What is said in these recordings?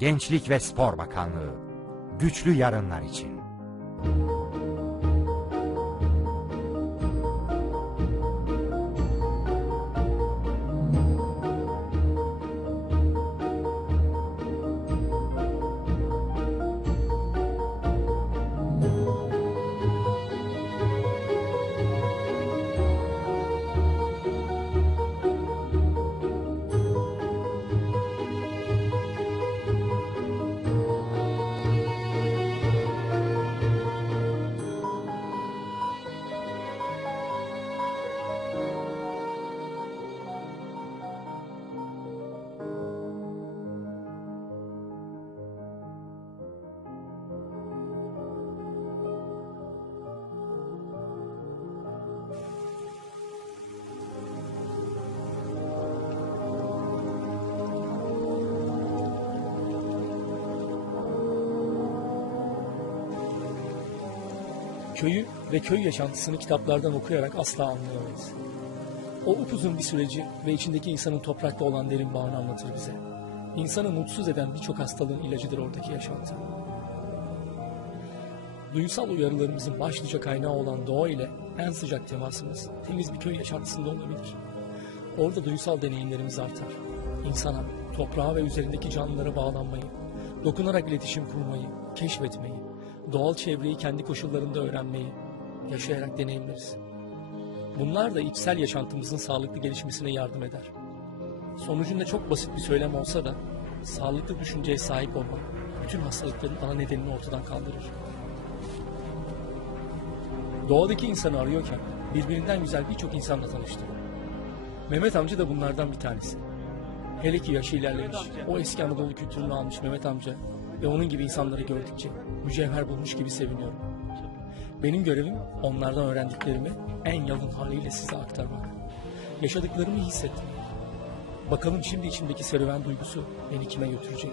Gençlik ve Spor Bakanlığı. Güçlü yarınlar için. Köyü ve köy yaşantısını kitaplardan okuyarak asla anlayamayız. O upuzun bir süreci ve içindeki insanın toprakla olan derin bağını anlatır bize. İnsanı mutsuz eden birçok hastalığın ilacıdır oradaki yaşantı. Duysal uyarılarımızın başlıca kaynağı olan doğa ile en sıcak temasımız temiz bir köy yaşantısında olabilir. Orada duysal deneyimlerimiz artar. İnsana, toprağa ve üzerindeki canlılara bağlanmayı, dokunarak iletişim kurmayı, keşfetmeyi, doğal çevreyi kendi koşullarında öğrenmeyi, yaşayarak deneyimleriz. Bunlar da içsel yaşantımızın sağlıklı gelişmesine yardım eder. Sonucunda çok basit bir söylem olsa da, sağlıklı düşünceye sahip olmak, bütün hastalıkların ana nedenini ortadan kaldırır. Doğadaki insanı arıyorken, birbirinden güzel birçok insanla tanıştım. Mehmet amca da bunlardan bir tanesi. Hele ki yaşı ilerlemiş, o eski Anadolu kültürünü almış Mehmet amca ve onun gibi insanları gördükçe mücevher bulmuş gibi seviniyorum. Benim görevim onlardan öğrendiklerimi en yalın haliyle size aktarmak. Yaşadıklarımı hissettim. Bakalım şimdi içimdeki serüven duygusu beni kime götürecek?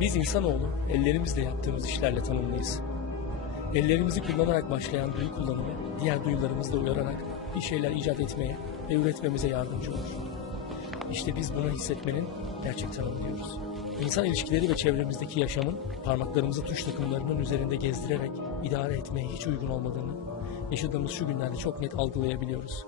Biz insanoğlu ellerimizle yaptığımız işlerle tanımlıyız. Ellerimizi kullanarak başlayan duyu kullanımı diğer duyularımızla uyararak bir şeyler icat etmeye ve üretmemize yardımcı olur. İşte biz bunu hissetmenin gerçek tanımı diyoruz. İnsan ilişkileri ve çevremizdeki yaşamın parmaklarımızı tuş takımlarının üzerinde gezdirerek idare etmeye hiç uygun olmadığını yaşadığımız şu günlerde çok net algılayabiliyoruz.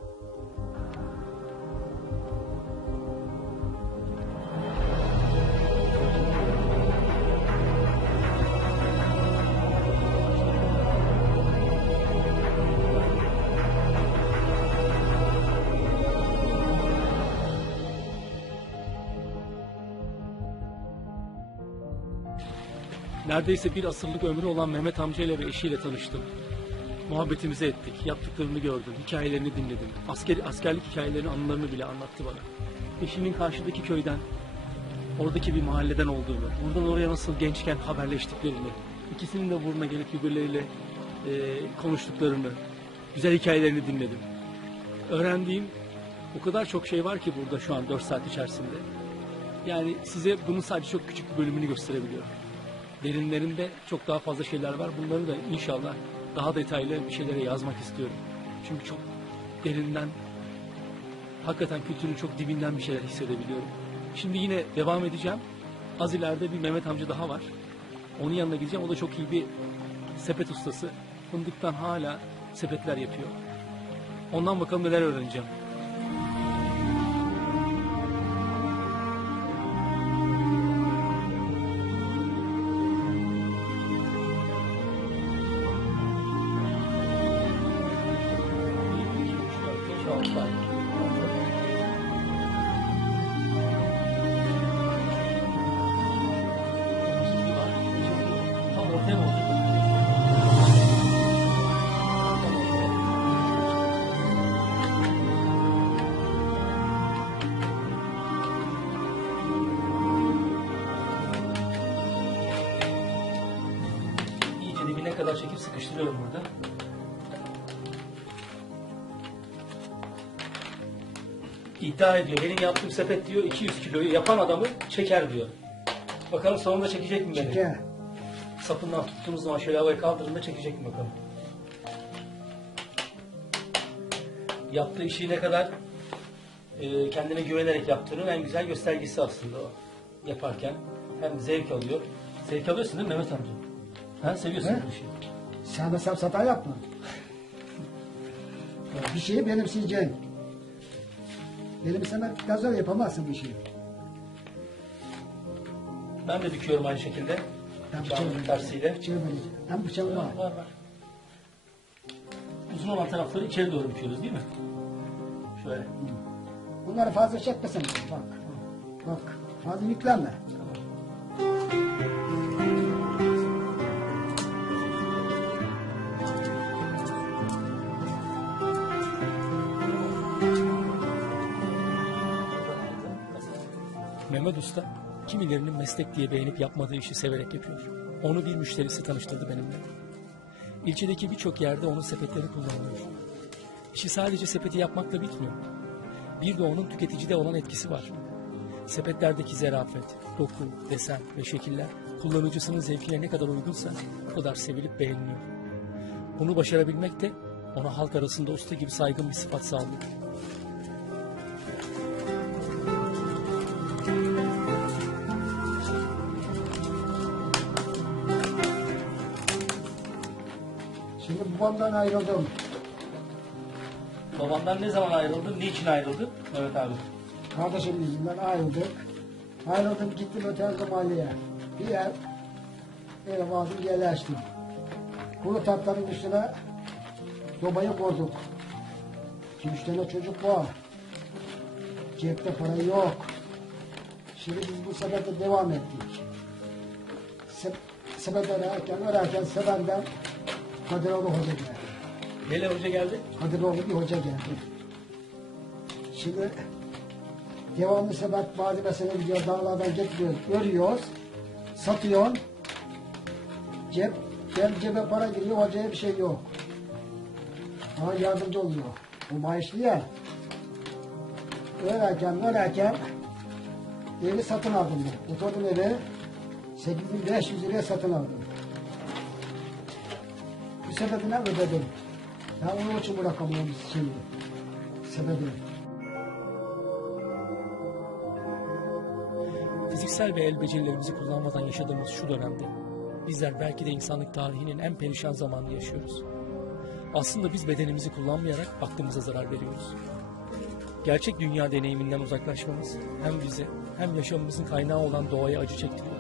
Neredeyse bir asırlık ömrü olan Mehmet amcayla ve eşiyle tanıştım. Muhabbetimizi ettik, yaptıklarını gördüm, hikayelerini dinledim. Askerlik hikayelerini, anılarını bile anlattı bana. Eşinin karşıdaki köyden, oradaki bir mahalleden olduğunu, buradan oraya nasıl gençken haberleştiklerini, ikisinin de buruna gelip birbirleriyle konuştuklarını, güzel hikayelerini dinledim. Öğrendiğim o kadar çok şey var ki burada şu an 4 saat içerisinde. Yani size bunun sadece çok küçük bir bölümünü gösterebiliyorum. Derinlerinde çok daha fazla şeyler var. Bunları da inşallah daha detaylı bir şeylere yazmak istiyorum. Çünkü çok derinden, hakikaten kültürün çok dibinden bir şeyler hissedebiliyorum. Şimdi yine devam edeceğim. Az ileride bir Mehmet amca daha var. Onun yanına gideceğim. O da çok iyi bir sepet ustası. Fındıktan hala sepetler yapıyor. Ondan bakalım neler öğreneceğim. İyice dibine kadar çekip sıkıştırıyorum burada. İddia ediyor. Benim yaptığım sepet diyor 200 kiloyu yapan adamı çeker diyor. Bakalım sonunda çekecek mi beni? Çeker. Sapından tuttuğumuz zaman şöyle havaya kaldırdığında çekecek mi bakalım? Yaptığı işi ne kadar kendine güvenerek yaptığının en güzel göstergesi aslında o. Yaparken hem zevk alıyor. Zevk alıyorsun değil mi Mehmet amca? Ha, seviyorsun He? bu işi. Sen de safsata yapma. Bir şeyi benimseyeceksin. Benimsemekten sonra yapamazsın bir şeyi. Ben de büküyorum aynı şekilde. Ben Bıçağın tersiyle. Bıçağı böyle. Ben bıçağım var. Var. Uzun olan tarafları içeri doğru büküyoruz değil mi? Şöyle. Bunları fazla çekmesen. Bak. Bak. Fazla yüklenme. Mehmet Usta, kimilerinin meslek diye beğenip yapmadığı işi severek yapıyor. Onu bir müşterisi tanıştırdı benimle. İlçedeki birçok yerde onun sepetleri kullanılıyor. İşi sadece sepeti yapmakla bitmiyor. Bir de onun tüketicide olan etkisi var. Sepetlerdeki zarafet, doku, desen ve şekiller kullanıcısının zevkine ne kadar uygunsa o kadar sevilip beğeniliyor. Bunu başarabilmek de ona halk arasında usta gibi saygın bir sıfat sağlıyor. Şimdi babamdan ayrıldım. Babandan ne zaman ayrıldın, niçin ayrıldın Mehmet abi? Kardeşim yüzünden ayrıldık. Ayrıldım gittim öte mahalleye. Bir yer eve vardım yerleştim. Kuru tatların üstüne sobayı koyduk. 2-3 tane çocuk var. Cepte para yok. Şimdi biz bu sebeple devam ettik. Sebep ararken sebenden Kadiroğlu Hoca geldi. Neyle hoca geldi? Kadiroğlu bir hoca geldi. Şimdi devamlı sebep malzemesine gidiyor, dağlardan getiriyoruz, örüyoruz, satıyorsun. Cebe para giriyor, hocaya bir şey yok. Ama yardımcı oluyor. O maaşlı ya. Örerken evi satın aldım ben. Oturdum evi 8.500 liraya satın aldım. Bu sebebine ödedim. Ben onun için bırakamıyorum şimdi. Sebebi. Fiziksel ve el becerilerimizi kullanmadan yaşadığımız şu dönemde bizler belki de insanlık tarihinin en perişan zamanını yaşıyoruz. Aslında biz bedenimizi kullanmayarak aklımıza zarar veriyoruz. Gerçek dünya deneyiminden uzaklaşmamız hem bize hem yaşamımızın kaynağı olan doğaya acı çektiriyor.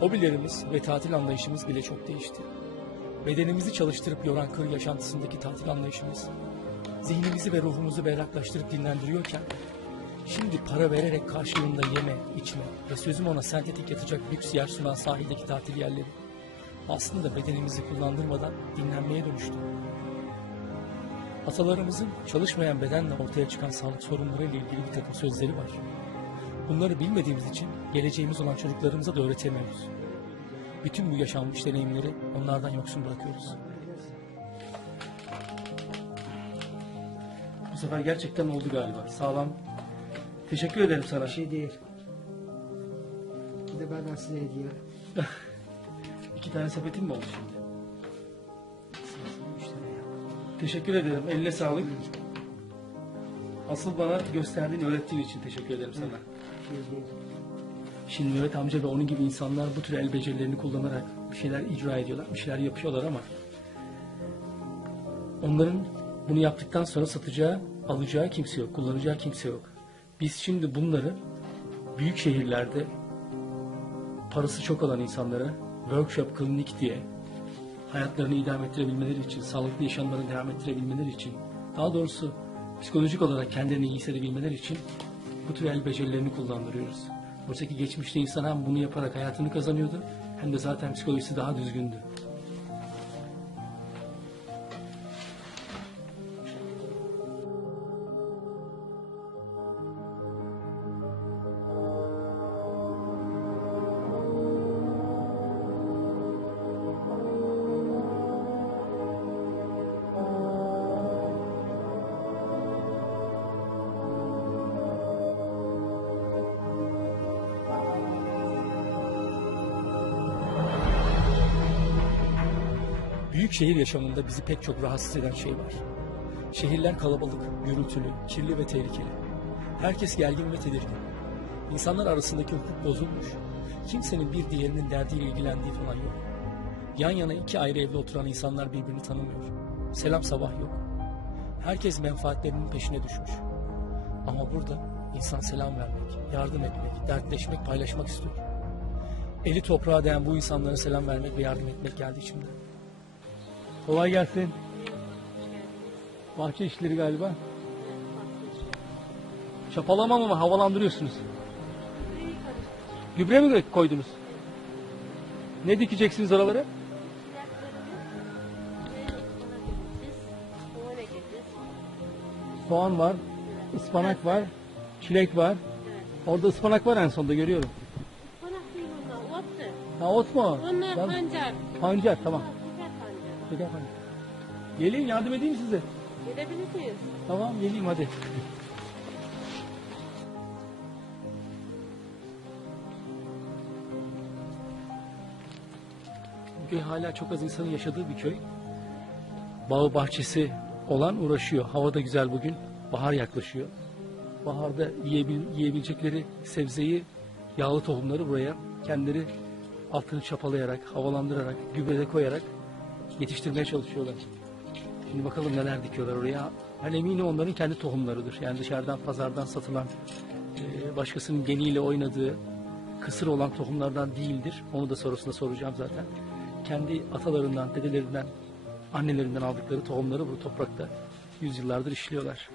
Hobilerimiz ve tatil anlayışımız bile çok değişti. Bedenimizi çalıştırıp yoran kır yaşantısındaki tatil anlayışımız, zihnimizi ve ruhumuzu berraklaştırıp dinlendiriyorken, şimdi para vererek karşılığında yeme, içme ve sözüm ona sentetik yatacak lüks yer sunan sahildeki tatil yerleri, aslında bedenimizi kullandırmadan dinlenmeye dönüştü. Atalarımızın çalışmayan bedenle ortaya çıkan sağlık sorunlarıyla ilgili bir takım sözleri var. Bunları bilmediğimiz için geleceğimiz olan çocuklarımıza da öğretemiyoruz. Bütün bu yaşanmış deneyimleri onlardan yoksun bırakıyoruz. Bu sefer gerçekten oldu galiba. Sağlam. Teşekkür ederim sana. Bir şey değil. Bir de benden size hediye. 2 tane sepetin mi oldu şimdi? 3 tane ya. Teşekkür ederim. Eline sağlık. Asıl bana gösterdiğin, öğrettiğin için teşekkür ederim sana. Şey değil. Şimdi Mehmet amca ve onun gibi insanlar bu tür el becerilerini kullanarak bir şeyler icra ediyorlar, bir şeyler yapıyorlar ama onların bunu yaptıktan sonra satacağı, alacağı kimse yok, kullanacağı kimse yok. Biz şimdi bunları büyük şehirlerde parası çok olan insanlara workshop, klinik diye hayatlarını idame ettirebilmeleri için, sağlıklı yaşamlarını devam ettirebilmeleri için, daha doğrusu psikolojik olarak kendilerini iyi hissedebilmeleri için bu tür el becerilerini kullandırıyoruz. Oysa ki geçmişte insan hem bunu yaparak hayatını kazanıyordu hem de zaten psikolojisi daha düzgündü. Büyük şehir yaşamında bizi pek çok rahatsız eden şey var. Şehirler kalabalık, gürültülü, kirli ve tehlikeli. Herkes gergin ve tedirgin. İnsanlar arasındaki hukuk bozulmuş. Kimsenin bir diğerinin derdiyle ilgilendiği falan yok. Yan yana iki ayrı evde oturan insanlar birbirini tanımıyor. Selam sabah yok. Herkes menfaatlerinin peşine düşmüş. Ama burada insan selam vermek, yardım etmek, dertleşmek, paylaşmak istiyor. Eli toprağa değen bu insanlara selam vermek ve yardım etmek geldi içimden. Kolay gelsin. Bahçe işleri galiba. Çapalama mı havalandırıyorsunuz? Gübre mi koydunuz? Ne dikeceksiniz oralara? Soğan var, ıspanak var, çilek var. Orada ıspanak var en sonunda görüyorum. Ha ot mu? Onlar Tamam. pancar. Pancar tamam. Biber pancar. Şeker pancar. Geleyim yardım edeyim size. Gelebilirsiniz. Tamam geleyim hadi. Bu köy hala çok az insanın yaşadığı bir köy. Bağı bahçesi olan uğraşıyor. Hava da güzel bugün. Bahar yaklaşıyor. Baharda yiyebilecekleri sebzeyi, yağlı tohumları buraya kendileri altını çapalayarak, havalandırarak, gübre koyarak yetiştirmeye çalışıyorlar. Şimdi bakalım neler dikiyorlar oraya. Ben eminim onların kendi tohumlarıdır. Yani dışarıdan, pazardan satılan, başkasının geniyle oynadığı, kısır olan tohumlardan değildir. Onu da sonrasında soracağım zaten. Kendi atalarından, dedelerinden, annelerinden aldıkları tohumları bu toprakta yüzyıllardır işliyorlar.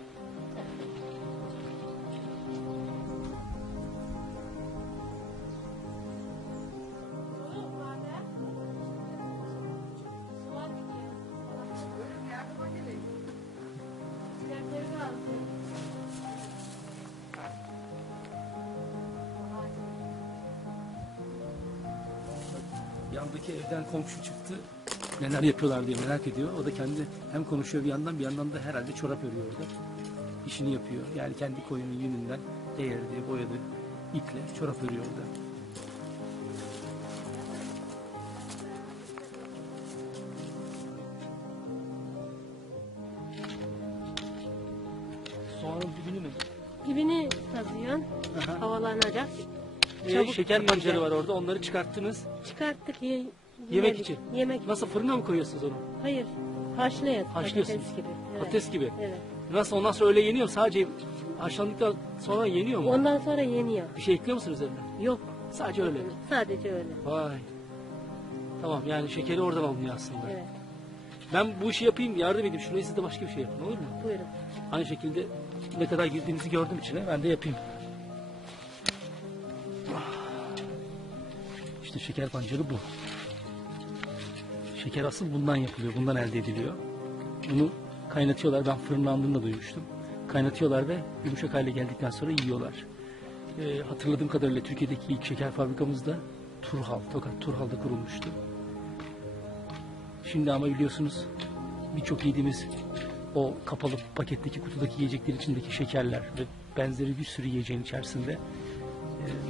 Yandaki evden komşu çıktı. Neler yapıyorlar diye merak ediyor. O da kendi hem konuşuyor bir yandan da herhalde çorap örüyor orada. İşini yapıyor. Yani kendi koyunun yününden eğerdi, boyadı iple çorap örüyor orada. Soğanın dibini mi? Dibini kazıyorsun. Aha. Havalanacak. Çabuk Şeker büyüyecek. pancarı var orada. Onları çıkarttınız. Çıkarttık Yemek yemedik. için. Yemek. Nasıl fırına mı koyuyorsunuz onu? Hayır. Haşlıyoruz. Haşlıyorsunuz. Patates gibi. Evet. Patates gibi. Evet. Nasıl ondan sonra öyle yeniyor mu? Sadece haşlandıktan sonra yeniyor mu? Ondan sonra yeniyor. Bir şey ekliyor musunuz üzerine? Yok. Sadece öyle. Sadece öyle. Vay. Tamam yani şekeri oradan alınıyor aslında. Evet. Ben bu işi yapayım, yardım edeyim. Şurayı siz de başka bir şey yapın olur mu? Buyurun. Aynı şekilde ne kadar girdiğinizi gördüm içine. Ben de yapayım. İşte şeker pancarı bu. Şeker asıl bundan yapılıyor. Bundan elde ediliyor. Bunu kaynatıyorlar. Ben fırınlandığını da duymuştum. Kaynatıyorlar ve yumuşak hale geldikten sonra yiyorlar. Hatırladığım kadarıyla Türkiye'deki ilk şeker fabrikamız da Turhal, Tokat Turhal'da kurulmuştu. Şimdi ama biliyorsunuz birçok yediğimiz o kapalı paketteki kutudaki yiyecekler içindeki şekerler ve benzeri bir sürü yiyeceğin içerisinde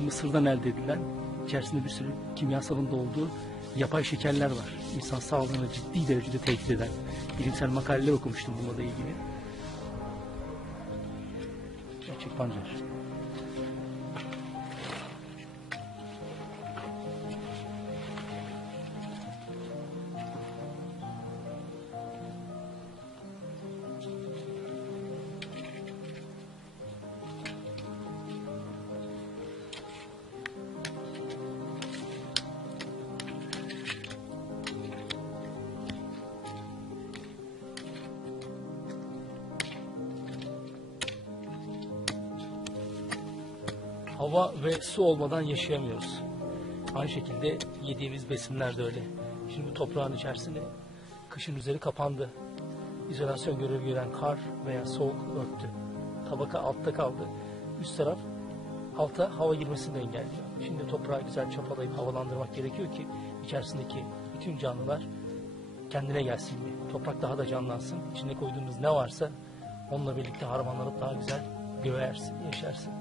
Mısır'dan elde edilen, içerisinde bir sürü kimyasalın da olduğu yapay şekerler var. İnsan sağlığını ciddi derecede tehdit eden bilimsel makaleler okumuştum bununla da ilgili. Gerçek pancar. Hava ve su olmadan yaşayamıyoruz. Aynı şekilde yediğimiz besinler de öyle. Şimdi bu toprağın içerisine kışın üzeri kapandı. İzolasyon görevi gören kar veya soğuk örttü. Tabaka altta kaldı. Üst taraf alta hava girmesini de engelliyor. Şimdi toprağı güzel çapalayıp havalandırmak gerekiyor ki içerisindeki bütün canlılar kendine gelsin diye. Toprak daha da canlansın. İçine koyduğumuz ne varsa onunla birlikte harmanlanıp daha güzel göğersin, yaşarsın.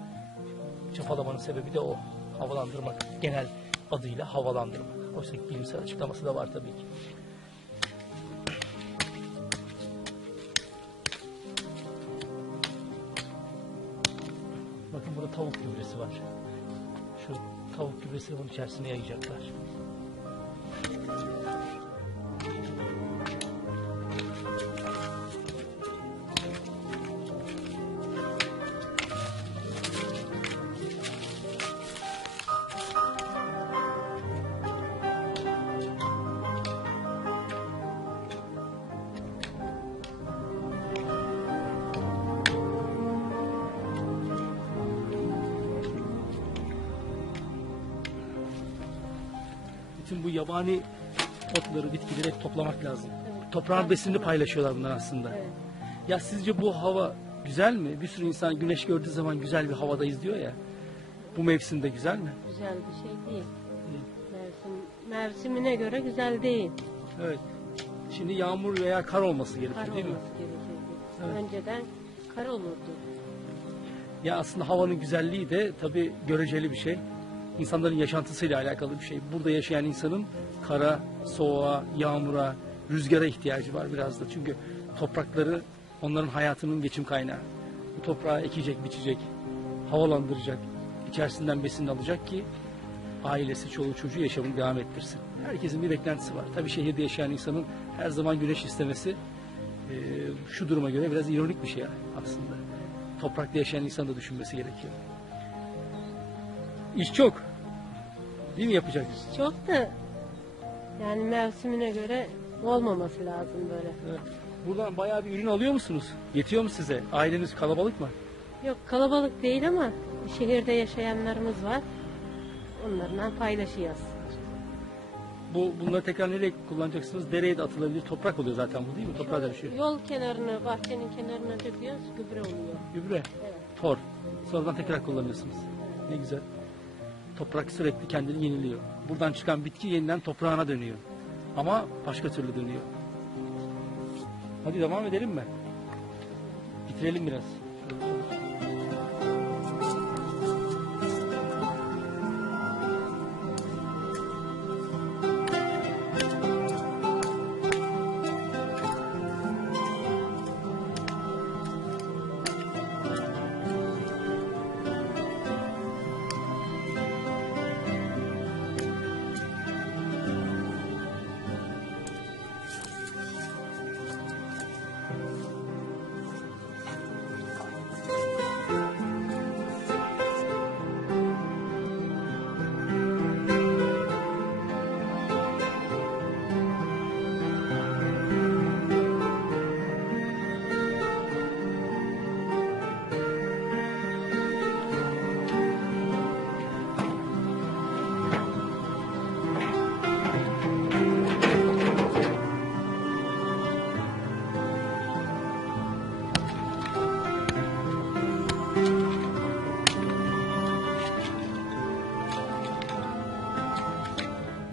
Çapalamanın sebebi de o. Havalandırmak. Genel adıyla havalandırmak. Oysa ki bilimsel açıklaması da var tabii ki. tavuk gübresi var. Şu tavuk gübresini bunun içerisine yayacaklar. Bütün bu yabani otları, bitkileri hep toplamak lazım. Evet. Toprağın besinini paylaşıyorlar bunlar aslında. Evet. Ya sizce bu hava güzel mi? Bir sürü insan güneş gördüğü zaman güzel bir havadayız diyor ya. Bu mevsimde güzel mi? Güzel bir şey değil. Mevsimine göre güzel değil. Evet. Şimdi yağmur veya kar olması gerekiyor Kar değil mi? olması gerekirdi. Evet. Önceden kar olurdu. Ya aslında havanın güzelliği de tabii göreceli bir şey. İnsanların yaşantısıyla alakalı bir şey. Burada yaşayan insanın kara, soğuğa, yağmura, rüzgara ihtiyacı var biraz da. Çünkü toprakları onların hayatının geçim kaynağı. Bu toprağı ekecek, biçecek, havalandıracak, içerisinden besin alacak ki ailesi, çoluğu, çocuğu yaşamını devam ettirsin. Herkesin bir beklentisi var. Tabii şehirde yaşayan insanın her zaman güneş istemesi şu duruma göre biraz ironik bir şey aslında. Toprakta yaşayan insan da düşünmesi gerekiyor. İş çok. Değil mi yapacak? Çok da yani mevsimine göre olmaması lazım böyle. Evet. Buradan bayağı bir ürün alıyor musunuz? Yetiyor mu size? Aileniz kalabalık mı? Yok kalabalık değil ama şehirde yaşayanlarımız var. Onlarla paylaşıyoruz. Bunları tekrar nereye kullanacaksınız? Dereye de atılabilir. Toprak oluyor zaten bu değil mi? Toprağa dönüşüyor. Yol kenarına, bahçenin kenarına döküyoruz, gübre oluyor. Gübre, Evet. tor. Sonradan tekrar kullanıyorsunuz. Ne güzel. Toprak sürekli kendini yeniliyor. Buradan çıkan bitki yeniden toprağına dönüyor. Ama başka türlü dönüyor. Hadi devam edelim mi? Bitirelim biraz.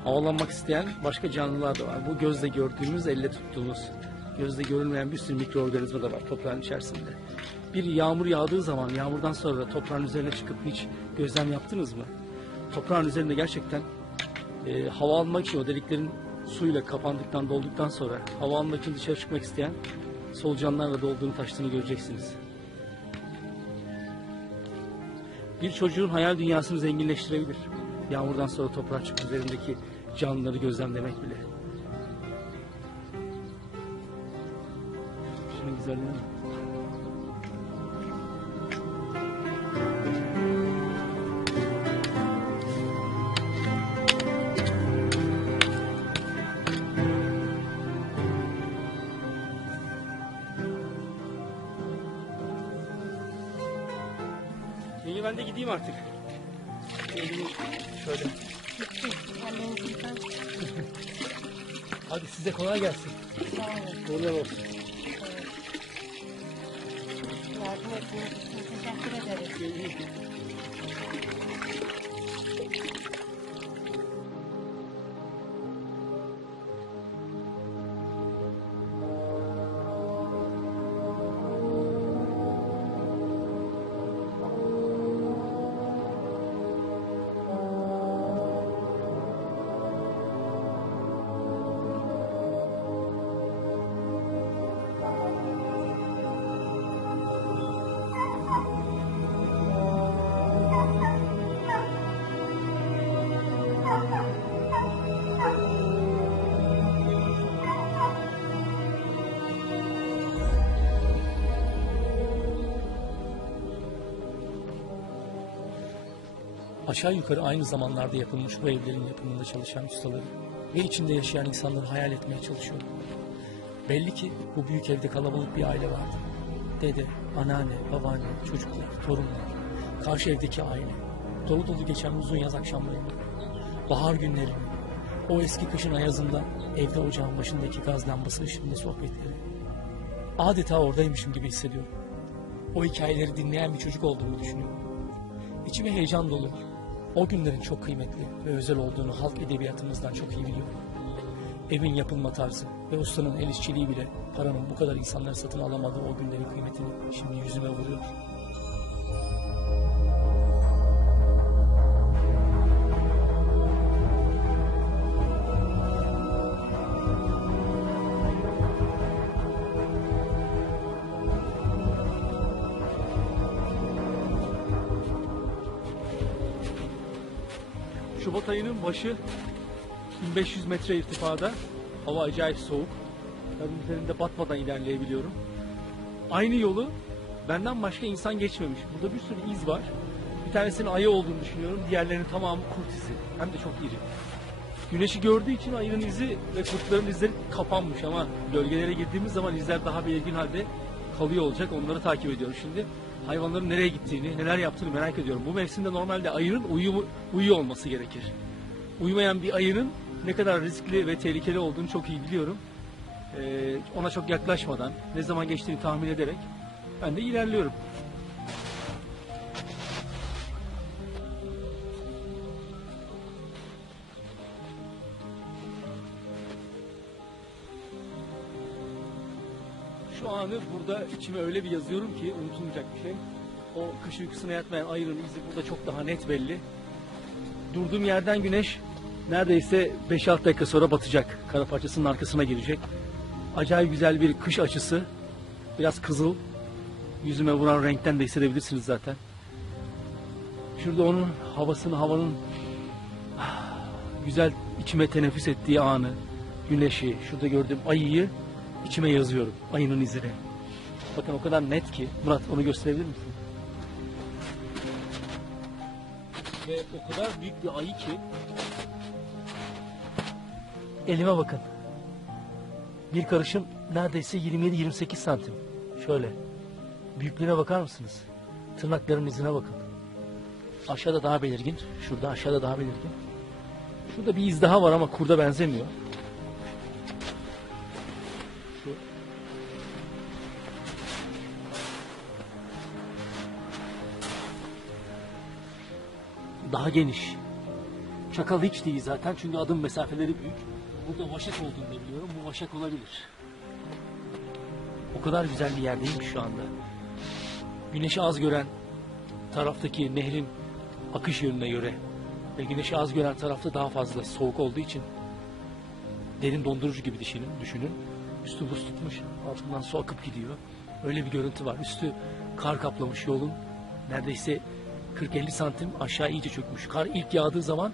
Havalanmak isteyen başka canlılar da var. Bu gözle gördüğümüz, elle tuttuğumuz, gözle görülmeyen bir sürü mikroorganizma da var toprağın içerisinde. Bir yağmur yağdığı zaman, yağmurdan sonra toprağın üzerine çıkıp hiç gözlem yaptınız mı? Toprağın üzerinde gerçekten hava almak için o deliklerin suyla kapandıktan, dolduktan sonra hava almak için dışarı çıkmak isteyen solucanlarla dolduğunu, taştığını göreceksiniz. Bir çocuğun hayal dünyasını zenginleştirebilir. Yağmurdan sonra toprağa çıkıp üzerindeki canlıları gözlemlemek bile. Şunun güzelliğine bak. İyi ben de gideyim artık. Elimi şöyle. Hadi size kolay gelsin. Uğurlar olsun. Yardım ettiğiniz için teşekkür ederiz. Aşağı yukarı aynı zamanlarda yapılmış bu evlerin yapımında çalışan ustaları ve içinde yaşayan insanları hayal etmeye çalışıyorum. Belli ki bu büyük evde kalabalık bir aile vardı. Dede, anneanne, babaanne, çocuklar, torunlar, karşı evdeki aile, dolu dolu geçen uzun yaz akşamlarını, bahar günlerini, o eski kışın ayazında evde ocağın başındaki gaz lambası ışığında sohbetleri. Adeta oradaymışım gibi hissediyorum. O hikayeleri dinleyen bir çocuk olduğumu düşünüyorum. İçime heyecan doluyor. O günlerin çok kıymetli ve özel olduğunu halk edebiyatımızdan çok iyi biliyorum. Evin yapılma tarzı ve ustanın el işçiliği bile paranın bu kadar insanları satın alamadığı o günlerin kıymetini şimdi yüzüme vuruyor. Şubat ayının başı 1500 metre irtifada. Hava acayip soğuk. Tabii üzerinde batmadan ilerleyebiliyorum. Aynı yolu benden başka insan geçmemiş. Burada bir sürü iz var. Bir tanesinin ayı olduğunu düşünüyorum. Diğerlerinin tamamı kurt izi. Hem de çok iri. Güneşi gördüğü için ayının izi ve kurtların izleri kapanmış ama gölgelere girdiğimiz zaman izler daha belirgin halde kalıyor olacak. Onları takip ediyorum şimdi. Hayvanların nereye gittiğini, neler yaptığını merak ediyorum. Bu mevsimde normalde ayının uyuyor olması gerekir. Uyumayan bir ayının ne kadar riskli ve tehlikeli olduğunu çok iyi biliyorum. Ona çok yaklaşmadan, ne zaman geçtiğini tahmin ederek ben de ilerliyorum. Şu anı burada içime öyle bir yazıyorum ki unutulmayacak bir şey. O kış uykusuna yatmayan ayının izi burada çok daha net belli. Durduğum yerden güneş neredeyse 5-6 dakika sonra batacak. Kara parçasının arkasına girecek. Acayip güzel bir kış açısı. Biraz kızıl. Yüzüme vuran renkten de hissedebilirsiniz zaten. Şurada onun havanın güzel içime teneffüs ettiği anı, güneşi, şurada gördüğüm ayıyı içime yazıyorum. Ayının izini. Bakın o kadar net ki. Murat, onu gösterebilir misin? Ve o kadar büyük bir ayı ki elime bakın. Bir karışım neredeyse 27-28 santim. Şöyle. Büyüklüğüne bakar mısınız? Tırnakların izine bakın. Aşağıda daha belirgin. Şurada aşağıda daha belirgin. Şurada bir iz daha var ama kurda benzemiyor. Şu. Daha geniş. Çakal hiç değil zaten çünkü adım mesafeleri büyük. Burada vaşak olduğunu da biliyorum. Bu vaşak olabilir. O kadar güzel bir yerdeyim ki şu anda. Güneşi az gören taraftaki nehrin akış yönüne göre ve güneşi az gören tarafta daha fazla soğuk olduğu için derin dondurucu gibi düşünün. Üstü buz tutmuş, altından su akıp gidiyor. Öyle bir görüntü var. Üstü kar kaplamış yolun. Neredeyse 40-50 santim aşağı iyice çökmüş. Kar ilk yağdığı zaman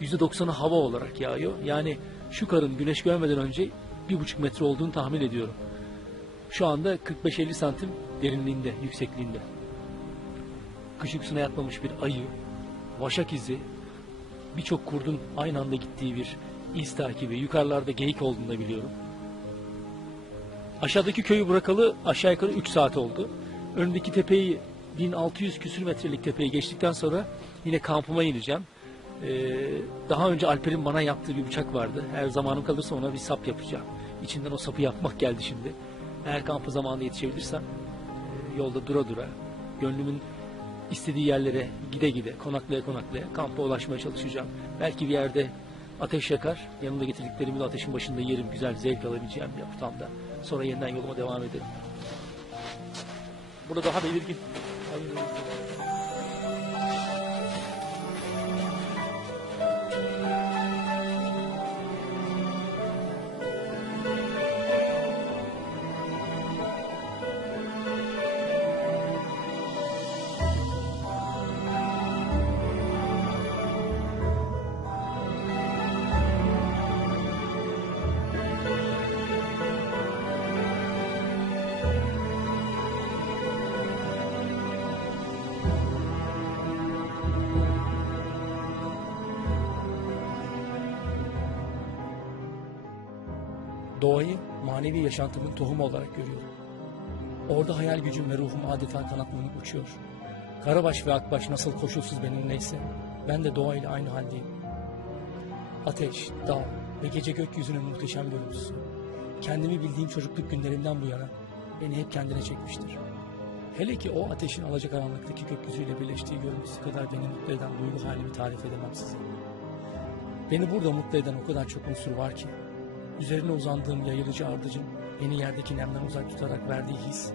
%90'ı hava olarak yağıyor. Yani şu karın güneş görmeden önce 1,5 metre olduğunu tahmin ediyorum. Şu anda 45-50 santim derinliğinde, yüksekliğinde. Kış uykusuna yatmamış bir ayı, vaşak izi, birçok kurdun aynı anda gittiği bir iz takibi, yukarılarda geyik olduğunu da biliyorum. Aşağıdaki köyü bırakalı aşağı yukarı 3 saat oldu. Önündeki tepeyi 1600 küsür metrelik tepeyi geçtikten sonra yine kampıma ineceğim. Daha önce Alper'in bana yaptığı bir bıçak vardı. Eğer zamanım kalırsa ona bir sap yapacağım. İçinden o sapı yapmak geldi şimdi. Eğer kampı zamanında yetişebilirsem yolda dura dura gönlümün istediği yerlere gide gide konaklaya konaklaya kampa ulaşmaya çalışacağım. Belki bir yerde ateş yakar. Yanımda getirdiklerimi de ateşin başında yerim. Güzel zevk alabileceğim bir ortamda. Sonra yeniden yoluma devam ederim. Burada daha belirgin. Doğayı manevi yaşantımın tohumu olarak görüyorum. Orada hayal gücüm ve ruhum adeta kanatlanıp uçuyor. Karabaş ve Akbaş nasıl koşulsuz benimleyse ben de doğayla aynı haldeyim. Ateş, dağ ve gece gökyüzünün muhteşem görüntüsü. Kendimi bildiğim çocukluk günlerimden bu yana beni hep kendine çekmiştir. Hele ki o ateşin alacakaranlıktaki gökyüzüyle birleştiği görüntüsü kadar beni mutlu eden duygu halimi tarif edemem size. Beni burada mutlu eden o kadar çok unsur var ki, üzerine uzandığım yayılıcı ardıcın beni yerdeki nemden uzak tutarak verdiği his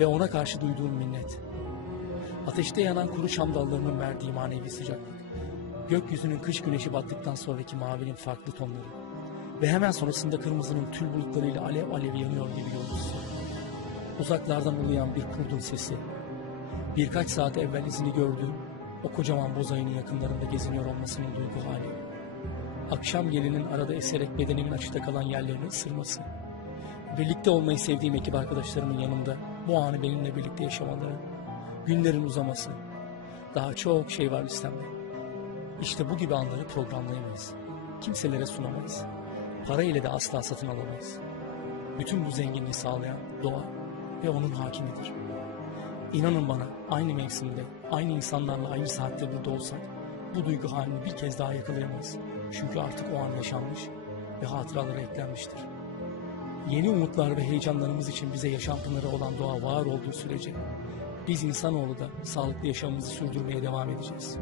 ve ona karşı duyduğum minnet. Ateşte yanan kuru çam dallarının verdiği manevi sıcaklık, gökyüzünün kış güneşi battıktan sonraki mavinin farklı tonları ve hemen sonrasında kırmızının tül bulutlarıyla alev alev yanıyor gibi yolcusu. Uzaklardan uluyan bir kurdun sesi, birkaç saat evvel izini gördüğüm o kocaman bozayının yakınlarında geziniyor olmasının duygu hali. Akşam gelinin arada eserek bedenimin açıkta kalan yerlerini ısırması. Birlikte olmayı sevdiğim ekip arkadaşlarımın yanında bu anı benimle birlikte yaşamaları. Günlerin uzaması. Daha çok şey var listemde. İşte bu gibi anları programlayamayız. Kimselere sunamayız. Para ile de asla satın alamayız. Bütün bu zenginliği sağlayan doğa ve onun hakimidir. İnanın bana, aynı mevsimde, aynı insanlarla aynı saatte burada olsak bu duygu halini bir kez daha yakalayamayız. Çünkü artık o an yaşanmış ve hatıralara eklenmiştir. Yeni umutlar ve heyecanlarımız için bize yaşam pınarı olan doğa var olduğu sürece biz insanoğlu da sağlıklı yaşamımızı sürdürmeye devam edeceğiz.